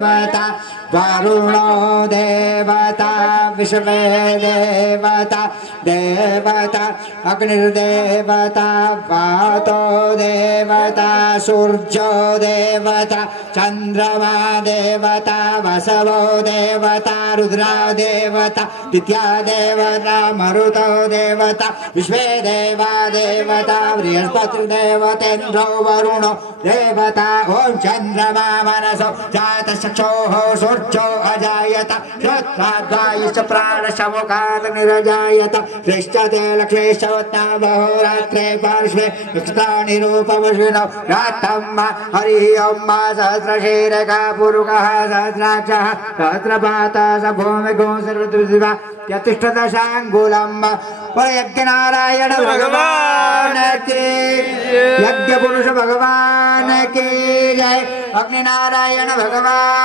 देवता वरुणो देवता विश्वे देवता देवता अग्निर्देवता वातो देवता सूर्यो देवता चंद्रमा देवता वसवो देवता रुद्रा देवता दित्या देवता मरुतो देवता विश्वे देवा देवता बृहस्पति देवतेन्द्रो वरुणो देवता ओम चंद्रमा मनसो जात चक्षोः सूर्यो अजायत श्रोत्राद्वायुश्च प्राणशमुखात् निरजायत श्रेष्ठते लक्ष्मीश्चवत्नामहोरात्रे पार्श्वे नक्षत्राणि रूपमश्विनौ रात्तम् हरिः ॐ सहस्रशीर्षः पुरुषः सहस्राक्षः सहस्रपातः स भूमिगो सर्वतृदिवा यतिष्ठदशाङ्गुलम् यज्ञनारायण भगवान की यज्ञ पुरुष भगवान की जय। अग्निनारायण भगवान।